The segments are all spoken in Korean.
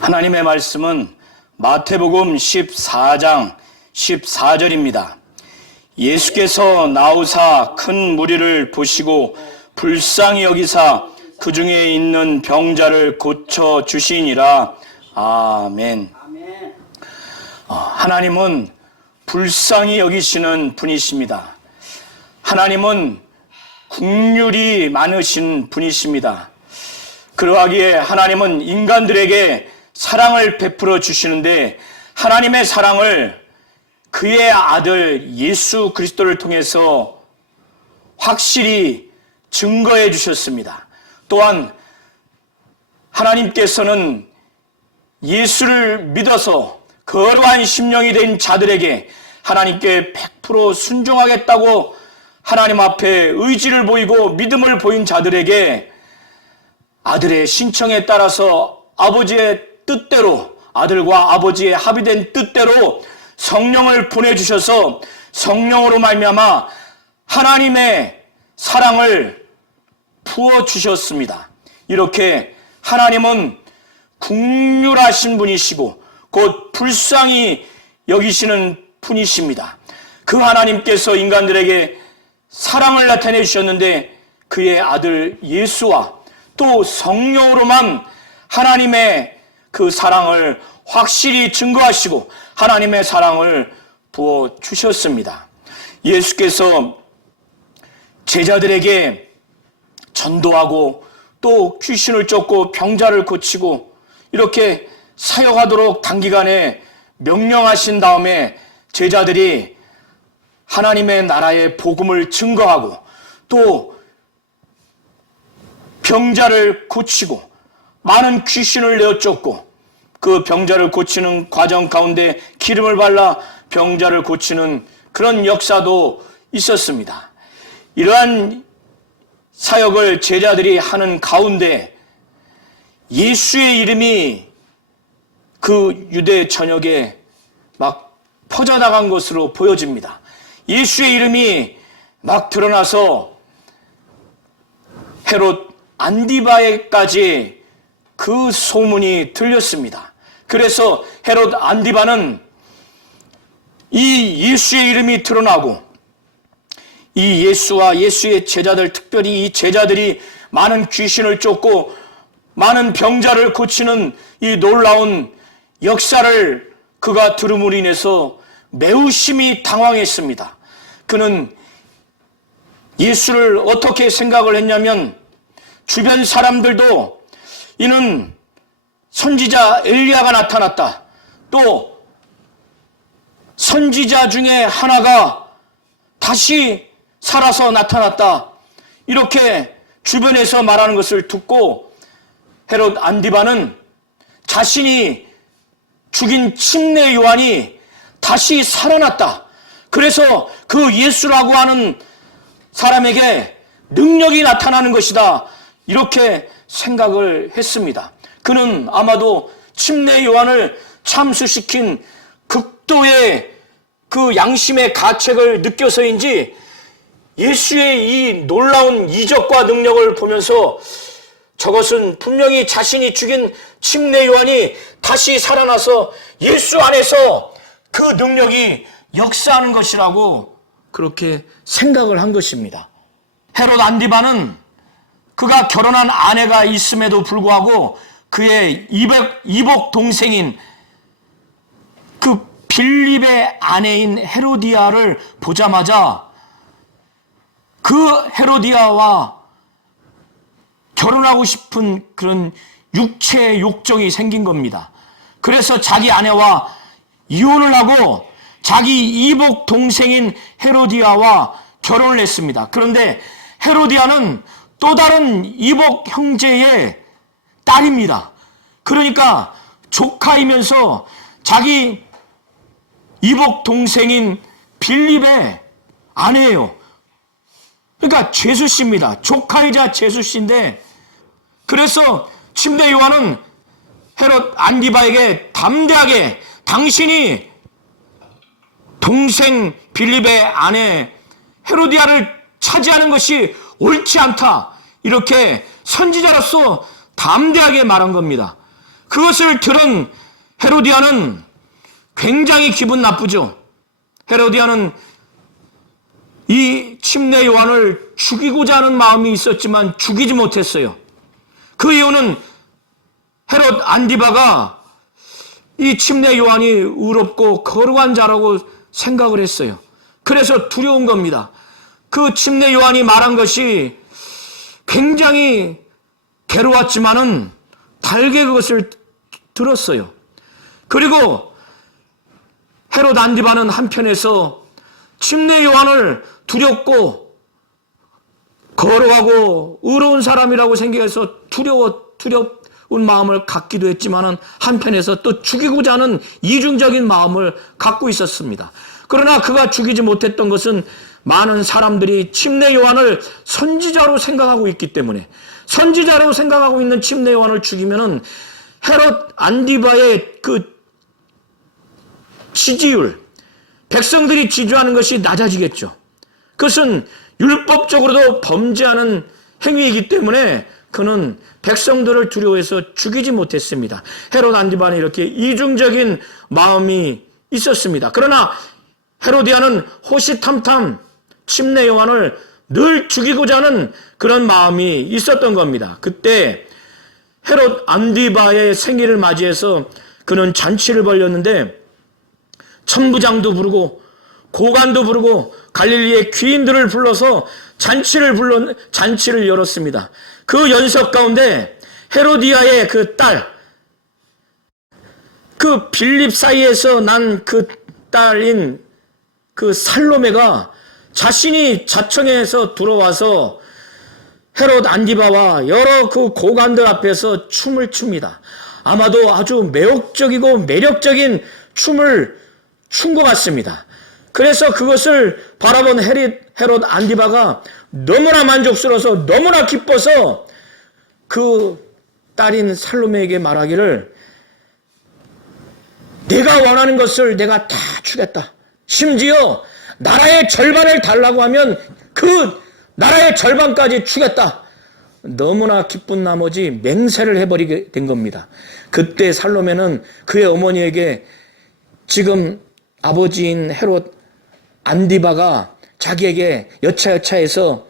하나님의 말씀은 마태복음 14장 14절입니다. 예수께서 나오사 큰 무리를 보시고 불쌍히 여기사 그 중에 있는 병자를 고쳐 주시니라. 아멘. 하나님은 불쌍히 여기시는 분이십니다. 하나님은 긍휼이 많으신 분이십니다. 그러하기에 하나님은 인간들에게 사랑을 베풀어 주시는데 하나님의 사랑을 그의 아들 예수 그리스도를 통해서 확실히 증거해 주셨습니다. 또한 하나님께서는 예수를 믿어서 거룩한 심령이 된 자들에게 하나님께 100% 순종하겠다고 하나님 앞에 의지를 보이고 믿음을 보인 자들에게 아들의 신청에 따라서 아버지의 뜻대로, 아들과 아버지의 합의된 뜻대로 성령을 보내주셔서 성령으로 말미암아 하나님의 사랑을 부어주셨습니다. 이렇게 하나님은 긍휼하신 분이시고 곧 불쌍히 여기시는 분이십니다. 그 하나님께서 인간들에게 사랑을 나타내 주셨는데 그의 아들 예수와 또 성령으로만 하나님의 그 사랑을 확실히 증거하시고 하나님의 사랑을 부어 주셨습니다. 예수께서 제자들에게 전도하고 또 귀신을 쫓고 병자를 고치고 이렇게 사역하도록 단기간에 명령하신 다음에 제자들이 하나님의 나라의 복음을 증거하고 또 병자를 고치고 많은 귀신을 내어쫓고 그 병자를 고치는 과정 가운데 기름을 발라 병자를 고치는 그런 역사도 있었습니다. 이러한 사역을 제자들이 하는 가운데 예수의 이름이 그 유대 전역에 막 퍼져나간 것으로 보여집니다. 예수의 이름이 막 드러나서 헤롯 안디바에까지 그 소문이 들렸습니다. 그래서 헤롯 안디바는 이 예수의 이름이 드러나고 이 예수와 예수의 제자들, 특별히 이 제자들이 많은 귀신을 쫓고 많은 병자를 고치는 이 놀라운 역사를 그가 들음으로 인해서 매우 심히 당황했습니다. 그는 예수를 어떻게 생각을 했냐면 주변 사람들도 이는 선지자 엘리야가 나타났다. 또 선지자 중에 하나가 다시 살아서 나타났다. 이렇게 주변에서 말하는 것을 듣고 헤롯 안디바는 자신이 죽인 침례 요한이 다시 살아났다. 그래서 그 예수라고 하는 사람에게 능력이 나타나는 것이다. 이렇게 생각을 했습니다. 그는 아마도 침례 요한을 참수시킨 극도의 그 양심의 가책을 느껴서인지 예수의 이 놀라운 이적과 능력을 보면서 저것은 분명히 자신이 죽인 침례 요한이 다시 살아나서 예수 안에서 그 능력이 역사하는 것이라고 그렇게 생각을 한 것입니다. 헤롯 안디바는 그가 결혼한 아내가 있음에도 불구하고 그의 이복 동생인 그 빌립의 아내인 헤로디아를 보자마자 그 헤로디아와 결혼하고 싶은 그런 육체의 욕정이 생긴 겁니다. 그래서 자기 아내와 이혼을 하고 자기 이복 동생인 헤로디아와 결혼을 했습니다. 그런데 헤로디아는 또 다른 이복 형제의 딸입니다. 그러니까 조카이면서 자기 이복 동생인 빌립의 아내예요. 그러니까 죄수씨입니다. 조카이자 죄수씨인데 그래서 침례 요한은 헤롯 안디바에게 담대하게 당신이 동생 빌립의 아내 헤로디아를 차지하는 것이 옳지 않다. 이렇게 선지자로서 담대하게 말한 겁니다. 그것을 들은 헤로디아는 굉장히 기분 나쁘죠. 헤로디아는 이 침례 요한을 죽이고자 하는 마음이 있었지만 죽이지 못했어요. 그 이유는 헤롯 안디바가 이 침례 요한이 의롭고 거룩한 자라고 생각을 했어요. 그래서 두려운 겁니다. 그 침례 요한이 말한 것이 굉장히 괴로웠지만은 달게 그것을 들었어요. 그리고 헤롯 안디바는 한편에서 침례 요한을 두렵고 거룩하고 의로운 사람이라고 생각해서 두려운 마음을 갖기도 했지만은 한편에서 또 죽이고자 하는 이중적인 마음을 갖고 있었습니다. 그러나 그가 죽이지 못했던 것은 많은 사람들이 침례 요한을 선지자로 생각하고 있기 때문에, 선지자로 생각하고 있는 침례 요한을 죽이면은 헤롯 안디바의 그 지지율, 백성들이 지지하는 것이 낮아지겠죠. 그것은 율법적으로도 범죄하는 행위이기 때문에 그는 백성들을 두려워해서 죽이지 못했습니다. 헤롯 안디바는 이렇게 이중적인 마음이 있었습니다. 그러나 헤로디아는 호시탐탐 침례 요한을 늘 죽이고자 하는 그런 마음이 있었던 겁니다. 그때 헤롯 안디바의 생일을 맞이해서 그는 잔치를 벌였는데 천부장도 부르고 고관도 부르고 갈릴리의 귀인들을 불러서 잔치를 열었습니다. 그 연석 가운데 헤로디아의 그 딸, 그 빌립 사이에서 난 그 딸인 그 살로메가 자신이 자청에서 들어와서 헤롯 안디바와 여러 그 고관들 앞에서 춤을 춥니다. 아마도 아주 매혹적이고 매력적인 춤을 춘 것 같습니다. 그래서 그것을 바라본 헤롯 안디바가 너무나 만족스러워서 너무나 기뻐서 그 딸인 살로메에게 말하기를 내가 원하는 것을 내가 다 주겠다. 심지어 나라의 절반을 달라고 하면 그 나라의 절반까지 주겠다. 너무나 기쁜 나머지 맹세를 해버리게 된 겁니다. 그때 살로메는 그의 어머니에게 지금 아버지인 헤롯 안디바가 자기에게 여차여차해서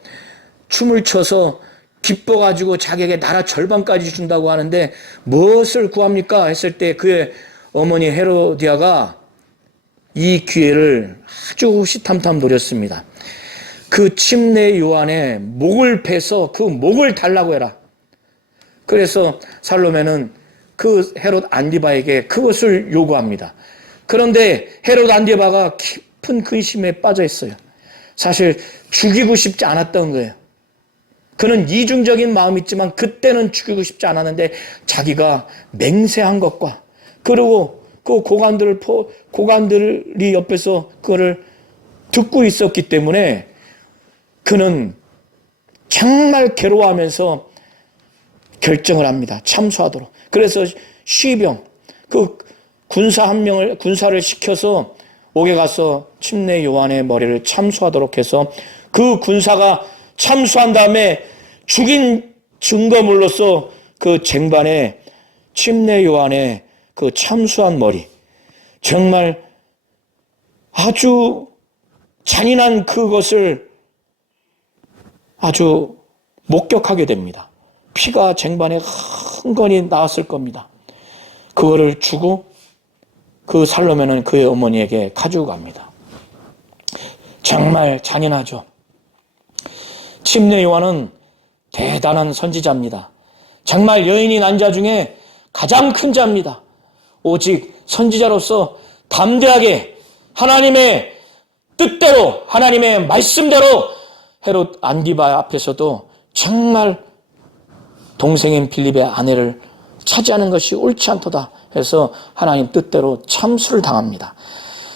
춤을 춰서 기뻐가지고 자기에게 나라 절반까지 준다고 하는데 무엇을 구합니까? 했을 때 그의 어머니 헤로디아가 이 기회를 아주 호시탐탐 노렸습니다. 그 침례 요한의 목을 베서 그 목을 달라고 해라. 그래서 살로메는 그 헤롯 안디바에게 그것을 요구합니다. 그런데 헤롯 안디바가 깊은 근심에 빠져 있어요. 사실 죽이고 싶지 않았던 거예요. 그는 이중적인 마음이 있지만 그때는 죽이고 싶지 않았는데 자기가 맹세한 것과 그리고 그 고관들이 옆에서 그거를 듣고 있었기 때문에 그는 정말 괴로워하면서 결정을 합니다. 참수하도록. 그래서 시병, 그 군사를 시켜서 옥에 가서 침례 요한의 머리를 참수하도록 해서 그 군사가 참수한 다음에 죽인 증거물로서 그 쟁반에 침례 요한의 그 참수한 머리, 정말 아주 잔인한 그것을 아주 목격하게 됩니다. 피가 쟁반에 흥건히 나왔을 겁니다. 그거를 주고 그 살로메는 그의 어머니에게 가지고 갑니다. 정말 잔인하죠. 침례 요한은 대단한 선지자입니다. 정말 여인이 난 자 중에 가장 큰 자입니다. 오직 선지자로서 담대하게 하나님의 뜻대로 하나님의 말씀대로 헤롯 안디바 앞에서도 정말 동생인 빌립의 아내를 차지하는 것이 옳지 않도다 해서 하나님 뜻대로 참수를 당합니다.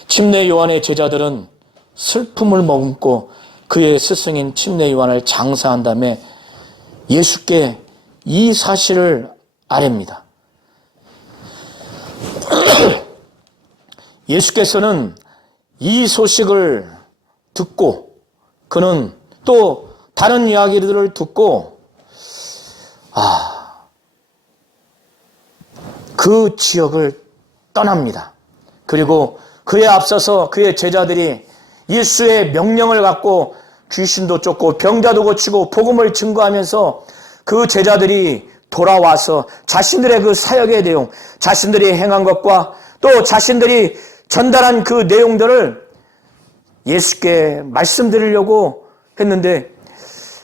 침례 요한의 제자들은 슬픔을 머금고 그의 스승인 침례 요한을 장사한 다음에 예수께 이 사실을 아뢰입니다. 예수께서는 이 소식을 듣고 그는 또 다른 이야기들을 듣고 그 지역을 떠납니다. 그리고 그에 앞서서 그의 제자들이 예수의 명령을 갖고 귀신도 쫓고 병자도 고치고 복음을 증거하면서 그 제자들이 돌아와서 자신들의 그 사역의 내용, 자신들이 행한 것과 또 자신들이 전달한 그 내용들을 예수께 말씀드리려고 했는데,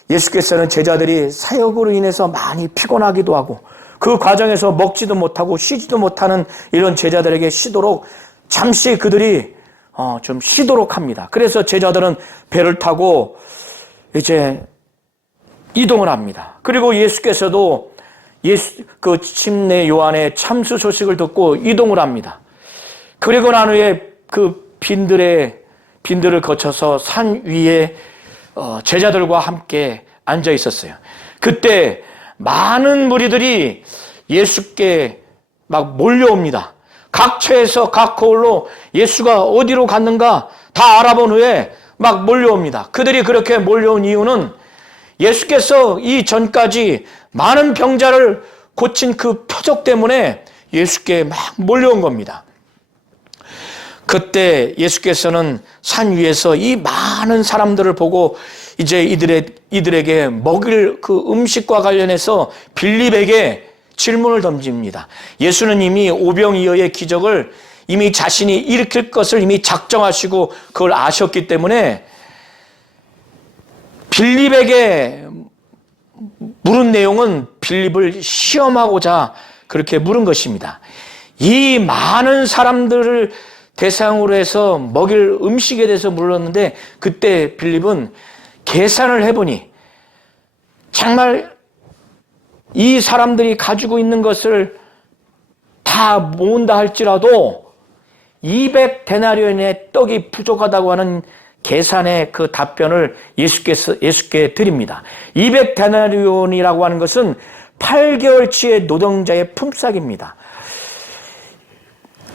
예수께서는 제자들이 사역으로 인해서 많이 피곤하기도 하고 그 과정에서 먹지도 못하고 쉬지도 못하는 이런 제자들에게 쉬도록 잠시 그들이 좀 쉬도록 합니다. 그래서 제자들은 배를 타고 이제 이동을 합니다. 그리고 예수께서도 그 침례 요한의 참수 소식을 듣고 이동을 합니다. 그리고 난 후에 그 빈들을 거쳐서 산 위에 제자들과 함께 앉아 있었어요. 그때 많은 무리들이 예수께 막 몰려옵니다. 각 처에서 각 거울로 예수가 어디로 갔는가 다 알아본 후에 막 몰려옵니다. 그들이 그렇게 몰려온 이유는 예수께서 이전까지 많은 병자를 고친 그 표적 때문에 예수께 막 몰려온 겁니다. 그때 예수께서는 산 위에서 이 많은 사람들을 보고 이제 이들에게 먹일 그 음식과 관련해서 빌립에게 질문을 던집니다. 예수는 이미 오병이어의 기적을 이미 자신이 일으킬 것을 이미 작정하시고 그걸 아셨기 때문에 빌립에게 물은 내용은 빌립을 시험하고자 그렇게 물은 것입니다. 이 많은 사람들을 대상으로 해서 먹일 음식에 대해서 물었는데, 그때 빌립은 계산을 해보니 정말 이 사람들이 가지고 있는 것을 다 모은다 할지라도 200데나리온의 떡이 부족하다고 하는 계산의 그 답변을 예수께 드립니다. 200데나리온이라고 하는 것은 8개월치의 노동자의 품삯입니다.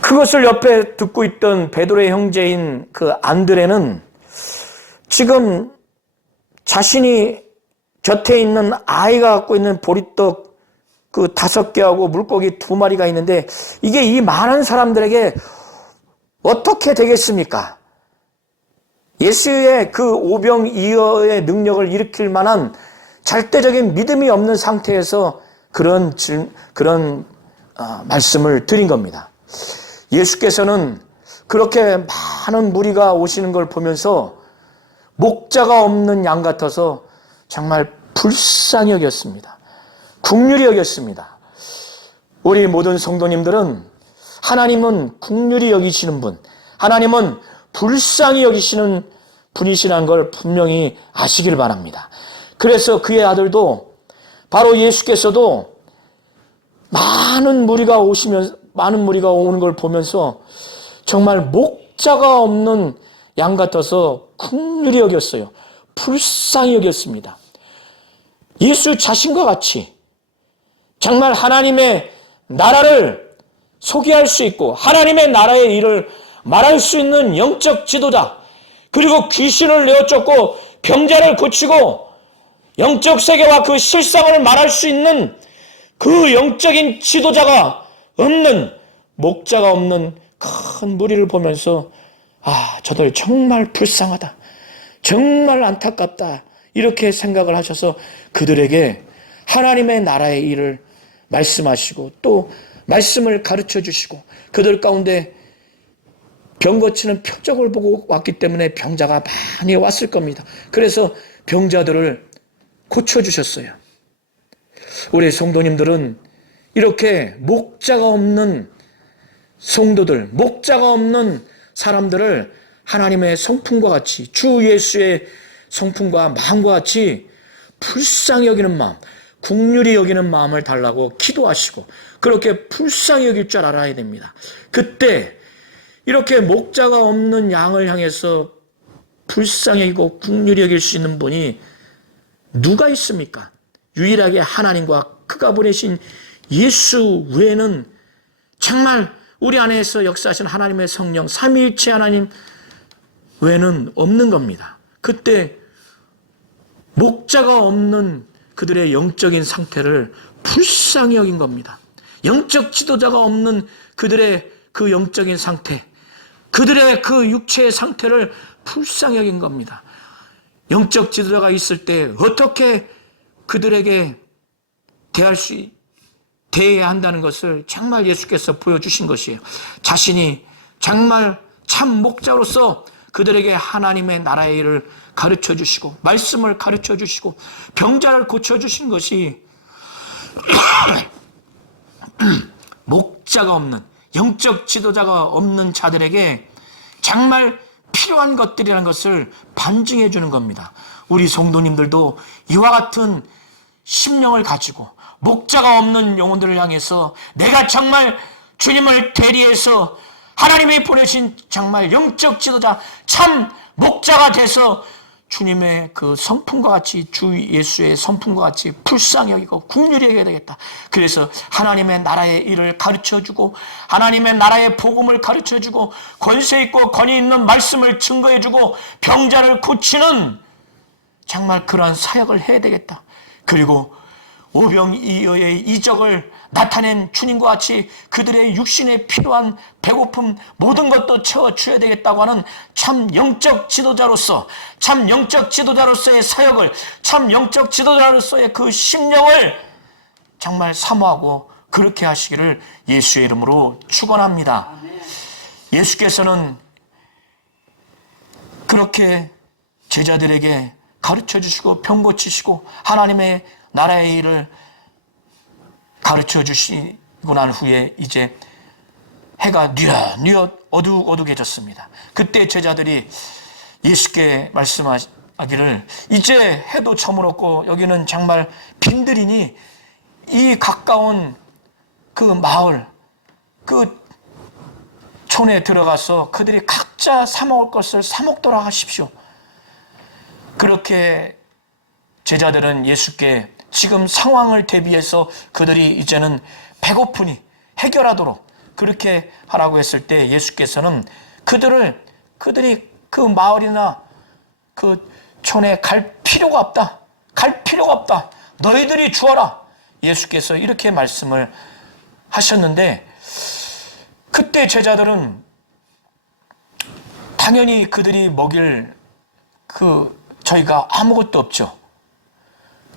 그것을 옆에 듣고 있던 베드로의 형제인 그 안드레는 지금 자신이 곁에 있는 아이가 갖고 있는 보리떡 그 5개하고 물고기 2마리가 있는데 이게 이 많은 사람들에게 어떻게 되겠습니까? 예수의 그 오병이어의 능력을 일으킬 만한 절대적인 믿음이 없는 상태에서 그런 말씀을 드린 겁니다. 예수께서는 그렇게 많은 무리가 오시는 걸 보면서 목자가 없는 양 같아서 정말 불쌍히 여겼습니다. 긍휼히 여겼습니다. 우리 모든 성도님들은 하나님은 긍휼히 여기시는 분, 하나님은 불쌍히 여기시는 분이시라는 걸 분명히 아시길 바랍니다. 그래서 그의 아들도 바로 예수께서도 많은 무리가 오는 걸 보면서 정말 목자가 없는 양 같아서 긍휼히 여겼어요. 불쌍히 여겼습니다. 예수 자신과 같이 정말 하나님의 나라를 소개할 수 있고 하나님의 나라의 일을 말할 수 있는 영적 지도자, 그리고 귀신을 내어쫓고 병자를 고치고 영적 세계와 그 실상을 말할 수 있는 그 영적인 지도자가 없는, 목자가 없는 큰 무리를 보면서 저들 정말 불쌍하다, 정말 안타깝다, 이렇게 생각을 하셔서 그들에게 하나님의 나라의 일을 말씀하시고 또 말씀을 가르쳐 주시고 그들 가운데 병 고치는 표적을 보고 왔기 때문에 병자가 많이 왔을 겁니다. 그래서 병자들을 고쳐주셨어요. 우리 성도님들은 이렇게 목자가 없는 성도들, 목자가 없는 사람들을 하나님의 성품과 같이, 주 예수의 성품과 마음과 같이 불쌍히 여기는 마음, 긍휼히 여기는 마음을 달라고 기도하시고 그렇게 불쌍히 여길 줄 알아야 됩니다. 그때 이렇게 목자가 없는 양을 향해서 불쌍히 여기고 긍휼히 여길 수 있는 분이 누가 있습니까? 유일하게 하나님과 그가 보내신 예수 외에는 정말 우리 안에서 역사하신 하나님의 성령, 삼위일체 하나님 외에는 없는 겁니다. 그때 목자가 없는 그들의 영적인 상태를 불쌍히 여긴 겁니다. 영적 지도자가 없는 그들의 그 영적인 상태, 그들의 그 육체의 상태를 불쌍히 여긴 겁니다. 영적 지도자가 있을 때 어떻게 그들에게 대해야 한다는 것을 정말 예수께서 보여주신 것이에요. 자신이 정말 참 목자로서 그들에게 하나님의 나라의 일을 가르쳐 주시고 말씀을 가르쳐 주시고 병자를 고쳐 주신 것이 목자가 없는, 영적 지도자가 없는 자들에게 정말 필요한 것들이라는 것을 반증해 주는 겁니다. 우리 성도님들도 이와 같은 심령을 가지고 목자가 없는 영혼들을 향해서 내가 정말 주님을 대리해서 하나님이 보내신 정말 영적 지도자, 참 목자가 돼서 주님의 그 성품과 같이, 주 예수의 성품과 같이 불쌍히 여기고 긍휼히 여겨야 되겠다. 그래서 하나님의 나라의 일을 가르쳐주고 하나님의 나라의 복음을 가르쳐주고 권세 있고 권위 있는 말씀을 증거해주고 병자를 고치는 정말 그러한 사역을 해야 되겠다. 그리고 오병이어의 이적을 나타낸 주님과 같이 그들의 육신에 필요한 배고픔 모든 것도 채워줘야 되겠다고 하는 참 영적 지도자로서, 참 영적 지도자로서의 사역을, 참 영적 지도자로서의 그 심령을 정말 사모하고 그렇게 하시기를 예수의 이름으로 축원합니다. 예수께서는 그렇게 제자들에게 가르쳐 주시고 병 고치시고 하나님의 나라의 일을 가르쳐 주시고 난 후에 이제 해가 뉘엿뉘엿 어둑어둑해졌습니다. 그때 제자들이 예수께 말씀하기를 이제 해도 저물었고 여기는 정말 빈들이니 이 가까운 그 마을, 그 촌에 들어가서 그들이 각자 사 먹을 것을 사 먹도록 하십시오. 그렇게 제자들은 예수께 지금 상황을 대비해서 그들이 이제는 배고프니 해결하도록 그렇게 하라고 했을 때 예수께서는 그들이 그 마을이나 그 촌에 갈 필요가 없다. 갈 필요가 없다. 너희들이 주어라. 예수께서 이렇게 말씀을 하셨는데 그때 제자들은 당연히 그들이 먹일 저희가 아무것도 없죠.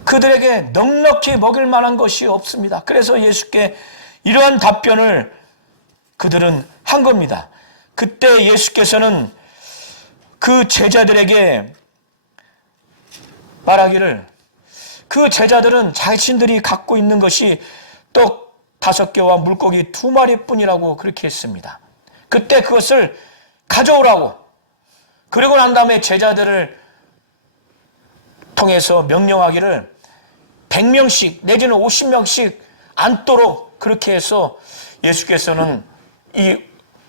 그들에게 넉넉히 먹일 만한 것이 없습니다. 그래서 예수께 이러한 답변을 그들은 한 겁니다. 그때 예수께서는 그 제자들에게 말하기를 그 제자들은 자신들이 갖고 있는 것이 떡 5개와 물고기 2마리뿐이라고 그렇게 했습니다. 그때 그것을 가져오라고, 그리고 난 다음에 제자들을 통해서 명령하기를 100명씩 내지는 50명씩 앉도록 그렇게 해서 예수께서는 이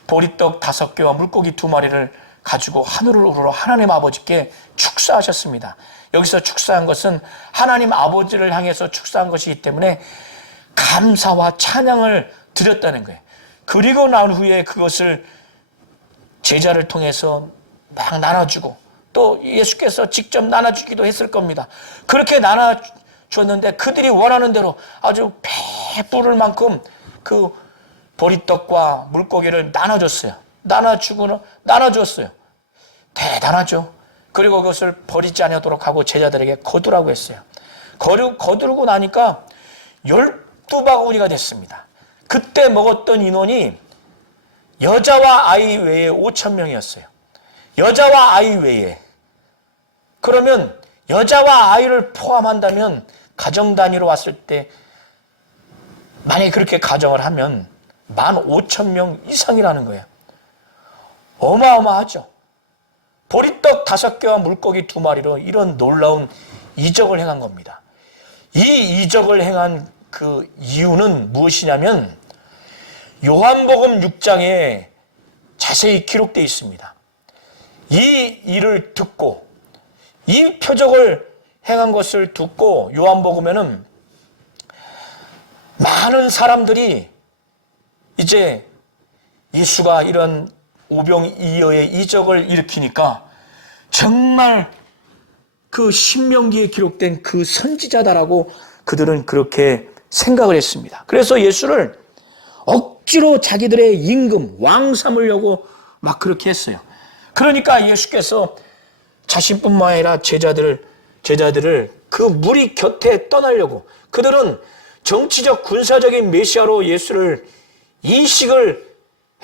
보리떡 5개와 물고기 2마리를 가지고 하늘을 우러러 하나님 아버지께 축사하셨습니다. 여기서 축사한 것은 하나님 아버지를 향해서 축사한 것이기 때문에 감사와 찬양을 드렸다는 거예요. 그리고 난 후에 그것을 제자를 통해서 막 나눠주고 또 예수께서 직접 나눠주기도 했을 겁니다. 그렇게 나눠줬는데 그들이 원하는 대로 아주 배부를 만큼 그 보리떡과 물고기를 나눠줬어요. 나눠줬어요. 대단하죠. 그리고 그것을 버리지 않도록 하고 제자들에게 거두라고 했어요. 거두고 나니까 12바구니가 됐습니다. 그때 먹었던 인원이 여자와 아이 외에 5,000명이었어요. 여자와 아이 외에. 그러면 여자와 아이를 포함한다면 가정 단위로 왔을 때 만약에 그렇게 가정을 하면 15,000명 이상이라는 거예요. 어마어마하죠. 보리떡 5개와 물고기 2마리로 이런 놀라운 이적을 행한 겁니다. 이 이적을 행한 그 이유는 무엇이냐면 요한복음 6장에 자세히 기록되어 있습니다. 이 일을 듣고 이 표적을 행한 것을 듣고 요한복음에는 많은 사람들이 이제 예수가 이런 오병이어의 이적을 일으키니까 정말 그 신명기에 기록된 그 선지자다라고 그들은 그렇게 생각을 했습니다. 그래서 예수를 억지로 자기들의 임금, 왕 삼으려고 막 그렇게 했어요. 그러니까 예수께서 자신뿐만 아니라 제자들을 그 무리 곁에 떠나려고, 그들은 정치적 군사적인 메시아로 예수를 인식을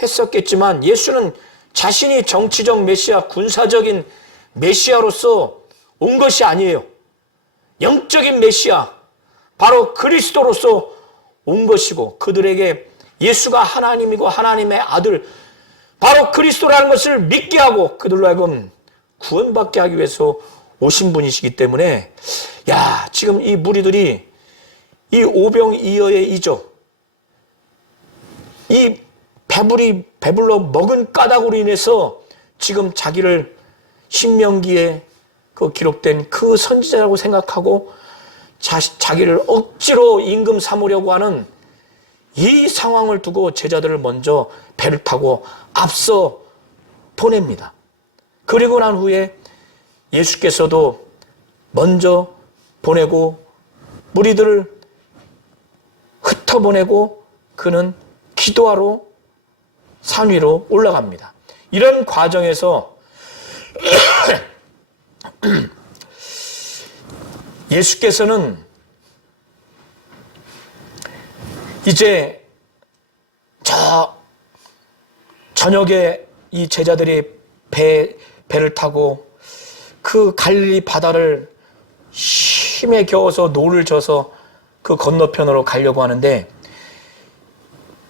했었겠지만 예수는 자신이 정치적 메시아, 군사적인 메시아로서 온 것이 아니에요. 영적인 메시아, 바로 그리스도로서 온 것이고, 그들에게 예수가 하나님이고 하나님의 아들, 바로 그리스도라는 것을 믿게 하고 그들로 하여금 구원받게 하기 위해서 오신 분이시기 때문에, 야, 지금 이 무리들이 이 오병이어의 이적, 이 배불러 먹은 까닭으로 인해서 지금 자기를 신명기에 그 기록된 그 선지자라고 생각하고 자기를 억지로 임금 삼으려고 하는 이 상황을 두고 제자들을 먼저 배를 타고 앞서 보냅니다. 그리고 난 후에 예수께서도 먼저 보내고 무리들을 흩어보내고 그는 기도하러 산 위로 올라갑니다. 이런 과정에서 예수께서는 이제 저녁에 이 제자들이 배를 타고 그 갈릴리 바다를 힘에 겨워서 노를 져서 그 건너편으로 가려고 하는데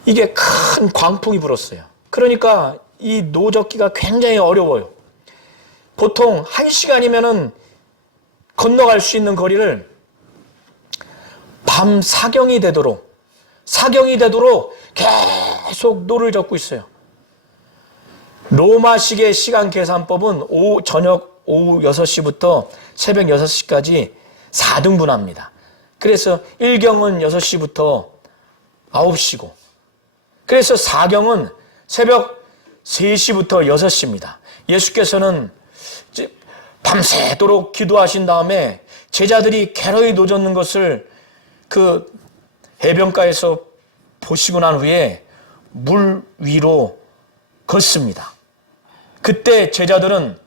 이게 큰 광풍이 불었어요. 그러니까 이 노젓기가 굉장히 어려워요. 보통 1시간이면은 건너갈 수 있는 거리를 밤 사경이 되도록 계속 노를 젓고 있어요. 로마식의 시간 계산법은 저녁 오후 6시부터 새벽 6시까지 4등분합니다. 그래서 1경은 6시부터 9시고, 그래서 4경은 새벽 3시부터 6시입니다. 예수께서는 밤새도록 기도하신 다음에 제자들이 괴로이 노젓는 것을 그 해변가에서 보시고 난 후에 물 위로 걷습니다. 그때 제자들은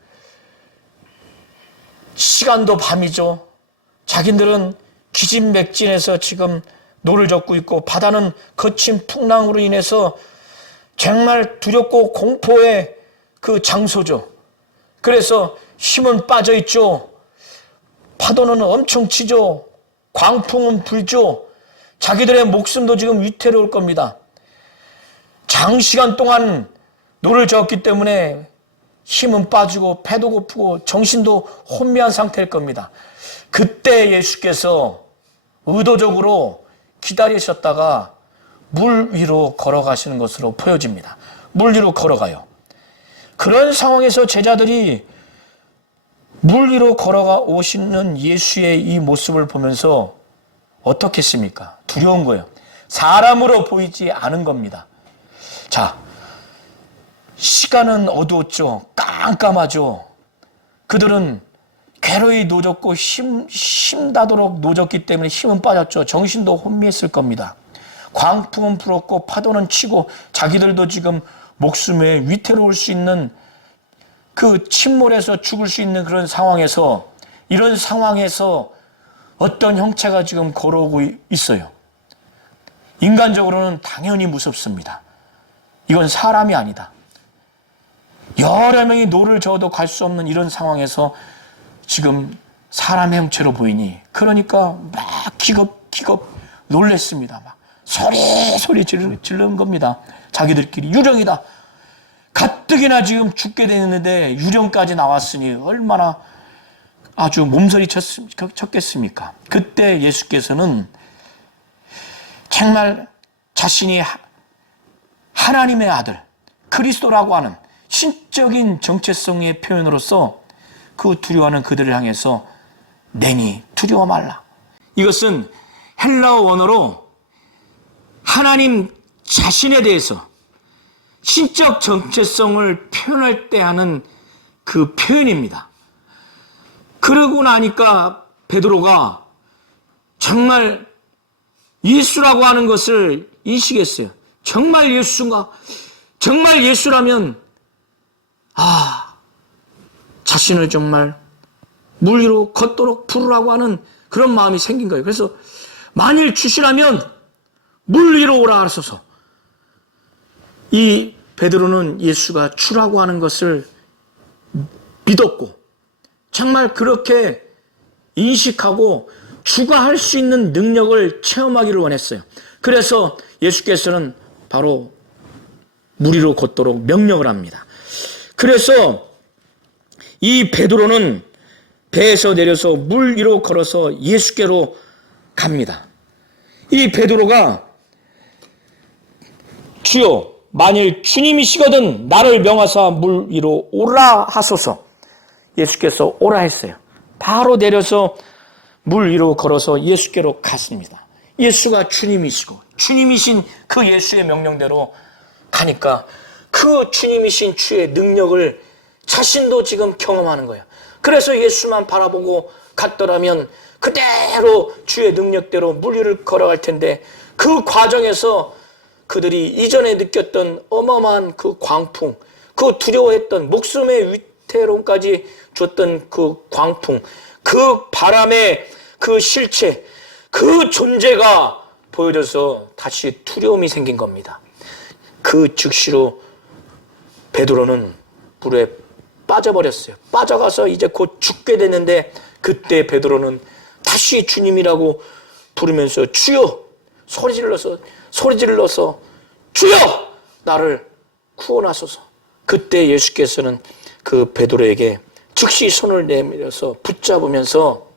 시간도 밤이죠. 자기들은 기진맥진해서 지금 노를 젓고 있고 바다는 거친 풍랑으로 인해서 정말 두렵고 공포의 그 장소죠. 그래서 힘은 빠져 있죠. 파도는 엄청 치죠. 광풍은 불죠. 자기들의 목숨도 지금 위태로울 겁니다. 장시간 동안 노를 저었기 때문에 힘은 빠지고 배도 고프고 정신도 혼미한 상태일 겁니다. 그때 예수께서 의도적으로 기다리셨다가 물 위로 걸어가시는 것으로 보여집니다. 물 위로 걸어가요. 그런 상황에서 제자들이 물 위로 걸어가 오시는 예수의 이 모습을 보면서 어떻겠습니까? 두려운 거예요. 사람으로 보이지 않은 겁니다. 자, 시간은 어두웠죠. 깜깜하죠. 그들은 괴로이 노졌고 힘다도록 노졌기 때문에 힘은 빠졌죠. 정신도 혼미했을 겁니다. 광풍은 불었고 파도는 치고 자기들도 지금 목숨에 위태로울 수 있는 그 침몰에서 죽을 수 있는 그런 상황에서, 이런 상황에서 어떤 형체가 지금 걸어오고 있어요. 인간적으로는 당연히 무섭습니다. 이건 사람이 아니다. 여러 명이 노를 저어도 갈 수 없는 이런 상황에서 지금 사람의 형체로 보이니, 그러니까 막 기겁 놀랬습니다. 막 소리 지르는 겁니다. 자기들끼리 유령이다. 가뜩이나 지금 죽게 되는데 유령까지 나왔으니 얼마나 아주 몸서리 쳤겠습니까? 그때 예수께서는 정말 자신이 하나님의 아들 그리스도라고 하는 신적인 정체성의 표현으로서 그 두려워하는 그들을 향해서 내니 두려워 말라. 이것은 헬라어 원어로 하나님 자신에 대해서 신적 정체성을 표현할 때 하는 그 표현입니다. 그러고 나니까 베드로가 정말 예수라고 하는 것을 인식했어요. 정말 예수가, 정말 예수라면, 자신을 정말 물 위로 걷도록 부르라고 하는 그런 마음이 생긴 거예요. 그래서 만일 주시라면 물 위로 오라 하소서. 이 베드로는 예수가 주라고 하는 것을 믿었고 정말 그렇게 인식하고 주가 할 수 있는 능력을 체험하기를 원했어요. 그래서 예수께서는 바로 물 위로 걷도록 명령을 합니다. 그래서 이 베드로는 배에서 내려서 물 위로 걸어서 예수께로 갑니다. 이 베드로가 주여 만일 주님이시거든 나를 명하사 물 위로 오라 하소서. 예수께서 오라 했어요. 바로 내려서 물 위로 걸어서 예수께로 갔습니다. 예수가 주님이시고 주님이신 그 예수의 명령대로 가니까 그 주님이신 주의 능력을 자신도 지금 경험하는 거예요. 그래서 예수만 바라보고 갔더라면 그대로 주의 능력대로 물 위를 걸어갈 텐데 그 과정에서 그들이 이전에 느꼈던 어마어마한 그 광풍, 그 두려워했던 목숨의 위태로움까지 줬던 그 광풍, 그 바람의 그 실체, 그 존재가 보여져서 다시 두려움이 생긴 겁니다. 그 즉시로 베드로는 물에 빠져버렸어요. 빠져가서 이제 곧 죽게 됐는데 그때 베드로는 다시 주님이라고 부르면서 주여 소리 질러서 주여 나를 구원하소서. 그때 예수께서는 그 베드로에게 즉시 손을 내밀어서 붙잡으면서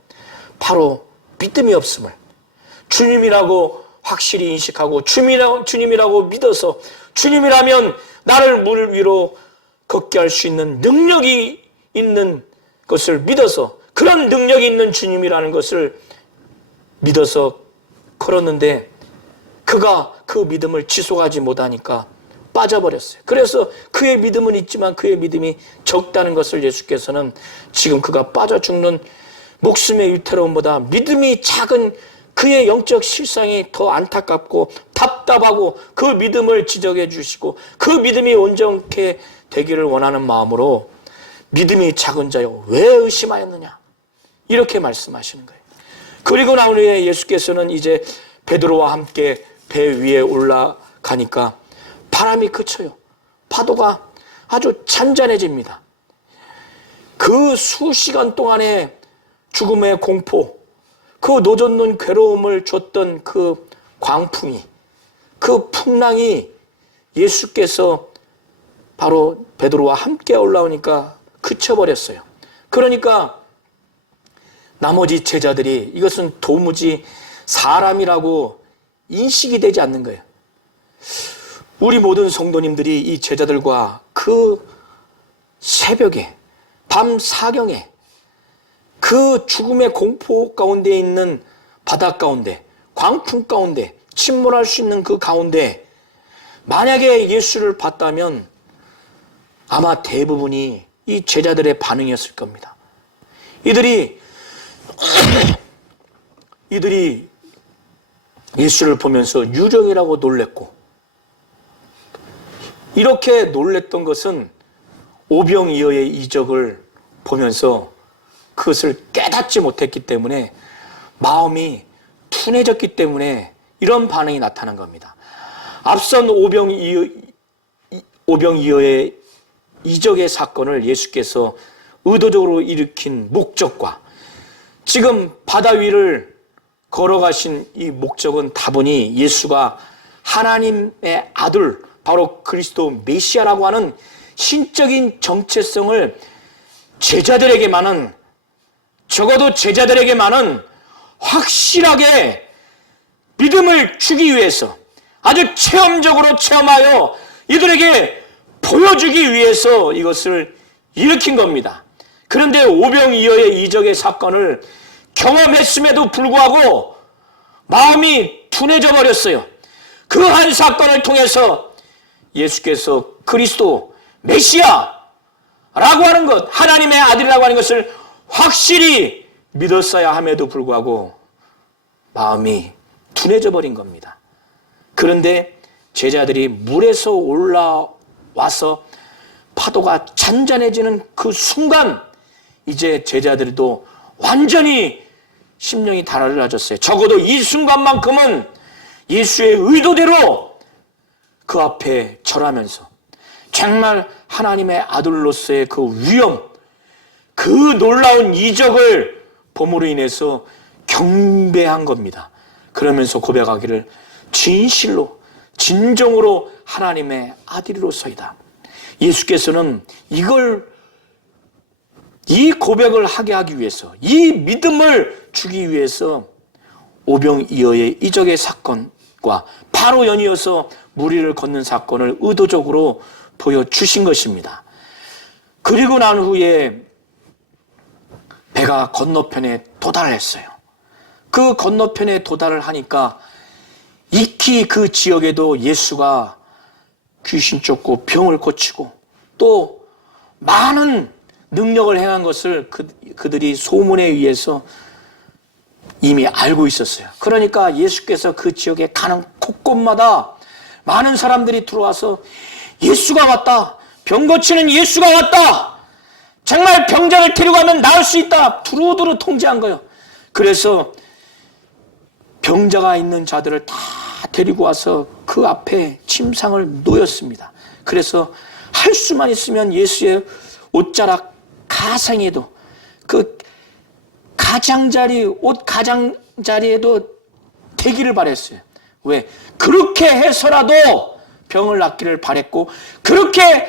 바로 믿음이 없음을 주님이라고 확실히 인식하고 주님이라고 믿어서 주님이라면 나를 물 위로 걷게 할 수 있는 능력이 있는 것을 믿어서 그런 능력이 있는 주님이라는 것을 믿어서 걸었는데 그가 그 믿음을 지속하지 못하니까 빠져버렸어요. 그래서 그의 믿음은 있지만 그의 믿음이 적다는 것을 예수께서는 지금 그가 빠져 죽는 목숨의 위태로움보다 믿음이 작은 그의 영적 실상이 더 안타깝고 답답하고 그 믿음을 지적해 주시고 그 믿음이 온전케 되기를 원하는 마음으로 믿음이 작은 자여 왜 의심하였느냐 이렇게 말씀하시는 거예요. 그리고 나온 후에 예수께서는 이제 베드로와 함께 배 위에 올라가니까 바람이 그쳐요. 파도가 아주 잔잔해집니다. 그 수시간 동안의 죽음의 공포, 그 노젓는 괴로움을 줬던 그 광풍이, 그 풍랑이 예수께서 바로 베드로와 함께 올라오니까 그쳐버렸어요. 그러니까 나머지 제자들이 이것은 도무지 사람이라고 인식이 되지 않는 거예요. 우리 모든 성도님들이 이 제자들과 그 새벽에 밤 사경에 그 죽음의 공포 가운데 있는 바다 가운데 광풍 가운데 침몰할 수 있는 그 가운데 만약에 예수를 봤다면 아마 대부분이 이 제자들의 반응이었을 겁니다. 이들이 예수를 보면서 유령이라고 놀랬고 이렇게 놀랬던 것은 오병이어의 이적을 보면서 그것을 깨닫지 못했기 때문에 마음이 둔해졌기 때문에 이런 반응이 나타난 겁니다. 앞선 오병이어의 이적의 사건을 예수께서 의도적으로 일으킨 목적과 지금 바다 위를 걸어가신 이 목적은 다분히 예수가 하나님의 아들 바로 그리스도 메시아라고 하는 신적인 정체성을 제자들에게만은 적어도 제자들에게만은 확실하게 믿음을 주기 위해서 아주 체험적으로 체험하여 이들에게 보여주기 위해서 이것을 일으킨 겁니다. 그런데 오병이어의 이적의 사건을 경험했음에도 불구하고 마음이 둔해져 버렸어요. 그 한 사건을 통해서 예수께서 그리스도 메시아라고 하는 것, 하나님의 아들이라고 하는 것을 확실히 믿었어야 함에도 불구하고 마음이 둔해져 버린 겁니다. 그런데 제자들이 물에서 올라와서 파도가 잔잔해지는 그 순간 이제 제자들도 완전히 심령이 달라졌어요. 적어도 이 순간만큼은 예수의 의도대로 그 앞에 절하면서 정말 하나님의 아들로서의 그 위엄, 그 놀라운 이적을 봄으로 인해서 경배한 겁니다. 그러면서 고백하기를 진실로 진정으로 하나님의 아들로서이다. 예수께서는 이 고백을 하게 하기 위해서, 이 믿음을 주기 위해서 오병이어의 이적의 사건과 바로 연이어서 물 위를 걷는 사건을 의도적으로 보여주신 것입니다. 그리고 난 후에 배가 건너편에 도달했어요. 그 건너편에 도달을 하니까 익히 그 지역에도 예수가 귀신 쫓고 병을 고치고 또 많은 능력을 행한 것을 그들이 소문에 의해서 이미 알고 있었어요. 그러니까 예수께서 그 지역에 가는 곳곳마다 많은 사람들이 들어와서 예수가 왔다. 병 고치는 예수가 왔다. 정말 병자를 데려가면 나을 수 있다. 두루두루 통지한 거예요. 그래서 병자가 있는 자들을 다 데리고 와서 그 앞에 침상을 놓였습니다. 그래서 할 수만 있으면 예수의 옷자락 가상에도 그 옷 가장자리에도 대기를 바랬어요. 왜? 그렇게 해서라도 병을 낫기를 바랬고 그렇게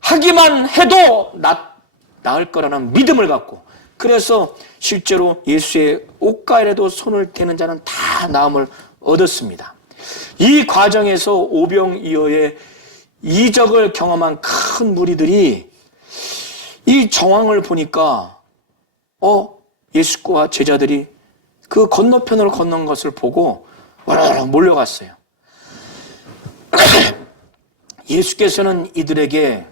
하기만 해도 나을 거라는 믿음을 갖고 그래서 실제로 예수의 옷가에라도 손을 대는 자는 다 나음을 얻었습니다. 이 과정에서 오병이어의 이적을 경험한 큰 무리들이 이 정황을 보니까 예수과 제자들이 그 건너편으로 건넌 것을 보고 와라락 몰려갔어요. 예수께서는 이들에게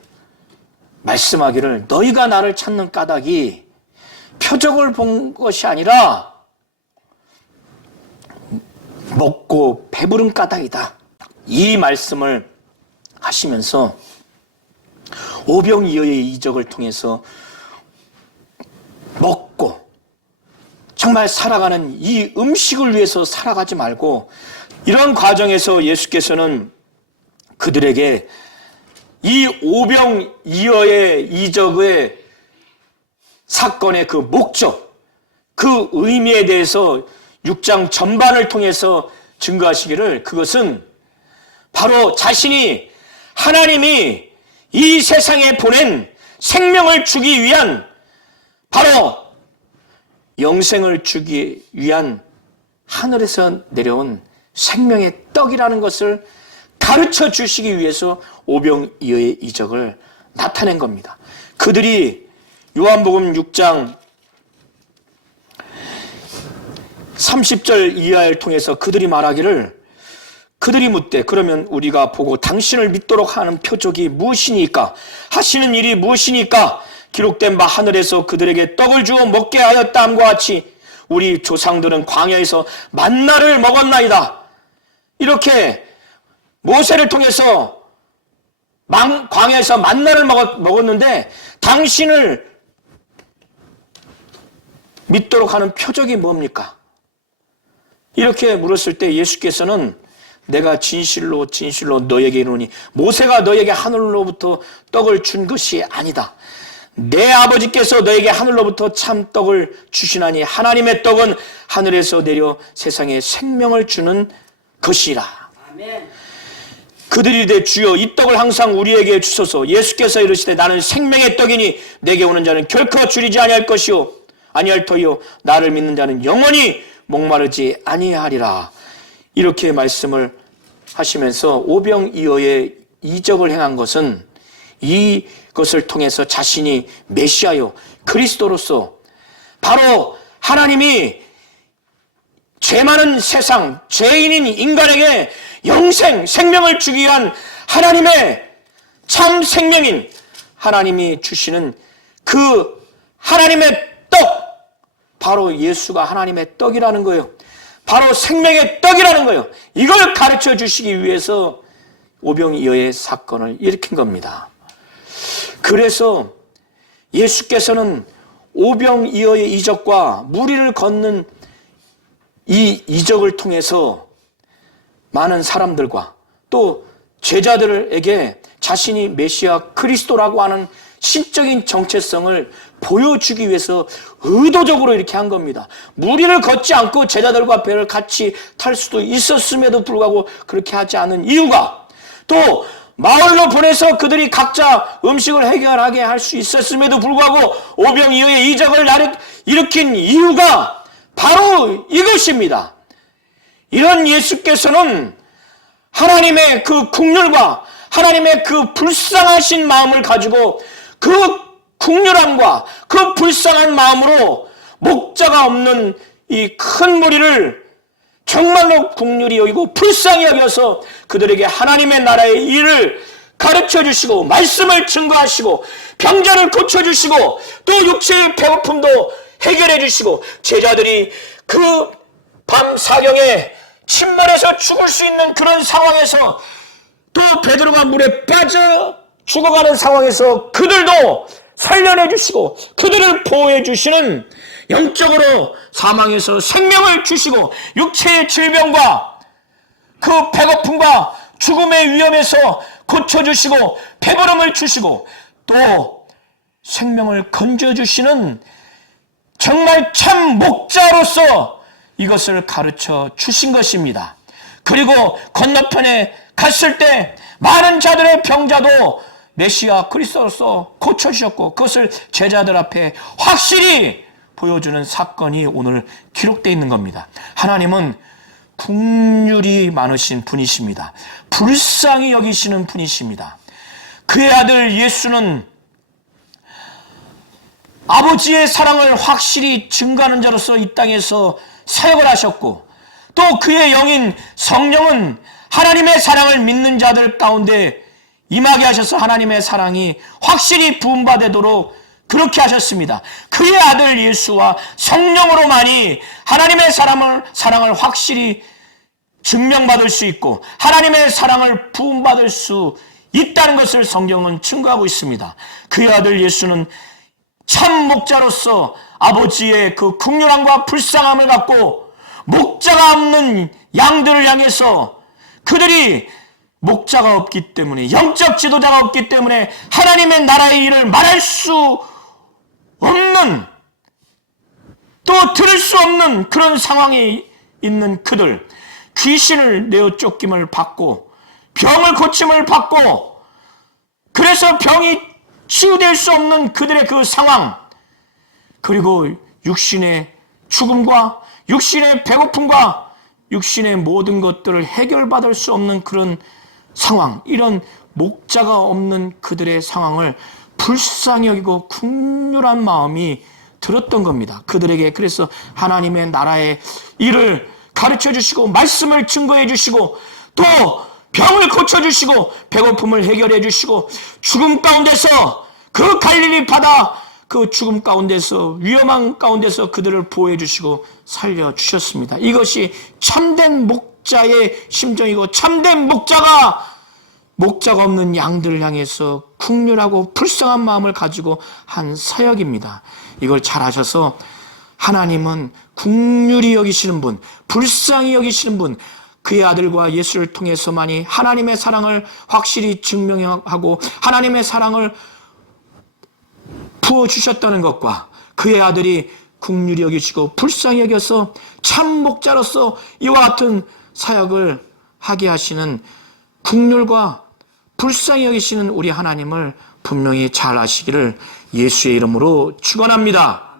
말씀하기를 너희가 나를 찾는 까닭이 표적을 본 것이 아니라 먹고 배부른 까닭이다. 이 말씀을 하시면서 오병이어의 이적을 통해서 먹고 정말 살아가는 이 음식을 위해서 살아가지 말고 이런 과정에서 예수께서는 그들에게 이 오병이어의 이적의 사건의 그 목적, 그 의미에 대해서 6장 전반을 통해서 증거하시기를 그것은 바로 자신이 하나님이 이 세상에 보낸 생명을 주기 위한 바로 영생을 주기 위한 하늘에서 내려온 생명의 떡이라는 것을 가르쳐 주시기 위해서 오병이어의 이적을 나타낸 겁니다. 그들이 요한복음 6장 30절 이하를 통해서 그들이 말하기를 그들이 묻되 그러면 우리가 보고 당신을 믿도록 하는 표적이 무엇이니까 하시는 일이 무엇이니까 기록된 바 하늘에서 그들에게 떡을 주어 먹게 하였다 함과 같이 우리 조상들은 광야에서 만나를 먹었나이다. 이렇게 모세를 통해서 광야에서 만나를 먹었는데 당신을 믿도록 하는 표적이 뭡니까? 이렇게 물었을 때 예수께서는 내가 진실로 진실로 너에게 이르노니 모세가 너에게 하늘로부터 떡을 준 것이 아니다. 내 아버지께서 너에게 하늘로부터 참 떡을 주시나니 하나님의 떡은 하늘에서 내려 세상에 생명을 주는 것이라. 아멘. 그들이 이르되 주여 이 떡을 항상 우리에게 주소서. 예수께서 이르시되 나는 생명의 떡이니 내게 오는 자는 결코 줄이지 아니할 것이요 아니할 터이요 나를 믿는 자는 영원히 목마르지 아니하리라. 이렇게 말씀을 하시면서 오병이어의 이적을 행한 것은 이것을 통해서 자신이 메시아요 그리스도로서 바로 하나님이 죄 많은 세상 죄인인 인간에게 영생 생명을 주기 위한 하나님의 참 생명인 하나님이 주시는 그 하나님의 떡 바로 예수가 하나님의 떡이라는 거예요. 바로 생명의 떡이라는 거예요. 이걸 가르쳐 주시기 위해서 오병이어의 사건을 일으킨 겁니다. 그래서 예수께서는 오병이어의 이적과 무리를 걷는 이 이적을 통해서 많은 사람들과 또 제자들에게 자신이 메시아 그리스도라고 하는 신적인 정체성을 보여주기 위해서 의도적으로 이렇게 한 겁니다. 무리를 걷지 않고 제자들과 배를 같이 탈 수도 있었음에도 불구하고 그렇게 하지 않은 이유가, 또 마을로 보내서 그들이 각자 음식을 해결하게 할 수 있었음에도 불구하고 오병이어의 이적을 일으킨 이유가 바로 이것입니다. 이런 예수께서는 하나님의 그 긍휼과 하나님의 그 불쌍하신 마음을 가지고 그 긍휼함과 그 불쌍한 마음으로 목자가 없는 이 큰 무리를 정말로 긍휼히 여기고 불쌍히 여겨서 그들에게 하나님의 나라의 일을 가르쳐 주시고 말씀을 증거하시고 병자를 고쳐주시고 또 육체의 배고픔도 해결해 주시고 제자들이 그 밤 사경에 침몰해서 죽을 수 있는 그런 상황에서 또 베드로가 물에 빠져 죽어가는 상황에서 그들도 살려내 주시고 그들을 보호해 주시는, 영적으로 사망에서 생명을 주시고 육체의 질병과 그 배고픔과 죽음의 위험에서 고쳐주시고 배부름을 주시고 또 생명을 건져주시는 정말 참 목자로서 이것을 가르쳐 주신 것입니다. 그리고 건너편에 갔을 때 많은 자들의 병자도 메시아 그리스도로서 고쳐주셨고 그것을 제자들 앞에 확실히 보여주는 사건이 오늘 기록되어 있는 겁니다. 하나님은 긍휼이 많으신 분이십니다. 불쌍히 여기시는 분이십니다. 그의 아들 예수는 아버지의 사랑을 확실히 증거하는 자로서 이 땅에서 사역을 하셨고 또 그의 영인 성령은 하나님의 사랑을 믿는 자들 가운데 임하게 하셔서 하나님의 사랑이 확실히 부음받도록 그렇게 하셨습니다. 그의 아들 예수와 성령으로만이 하나님의 사랑을 확실히 증명받을 수 있고 하나님의 사랑을 부음받을 수 있다는 것을 성경은 증거하고 있습니다. 그의 아들 예수는 참 목자로서 아버지의 그 긍휼함과 불쌍함을 갖고 목자가 없는 양들을 향해서 그들이 목자가 없기 때문에, 영적 지도자가 없기 때문에 하나님의 나라의 일을 말할 수 없는, 또 들을 수 없는 그런 상황에 있는 그들, 귀신을 내어 쫓김을 받고 병을 고침을 받고 그래서 병이 치유될 수 없는 그들의 그 상황, 그리고 육신의 죽음과 육신의 배고픔과 육신의 모든 것들을 해결받을 수 없는 그런 상황, 이런 목자가 없는 그들의 상황을 불쌍히 여기고 긍휼한 마음이 들었던 겁니다. 그들에게 그래서 하나님의 나라의 일을 가르쳐 주시고 말씀을 증거해 주시고 또 병을 고쳐 주시고 배고픔을 해결해 주시고 죽음 가운데서 그 갈릴리 바다 그 죽음 가운데서 위험한 가운데서 그들을 보호해 주시고 살려 주셨습니다. 이것이 참된 목자의 심정이고 참된 목자가 없는 양들을 향해서 긍휼하고 불쌍한 마음을 가지고 한 사역입니다. 이걸 잘 하셔서 하나님은 긍휼히 여기시는 분, 불쌍히 여기시는 분, 그의 아들과 예수를 통해서만이 하나님의 사랑을 확실히 증명하고 하나님의 사랑을 부어주셨다는 것과 그의 아들이 긍휼히 여기시고 불쌍히 여겨서 참 목자로서 이와 같은 사역을 하게 하시는 긍휼과 불쌍히 여기시는 우리 하나님을 분명히 잘 아시기를 예수의 이름으로 축원합니다.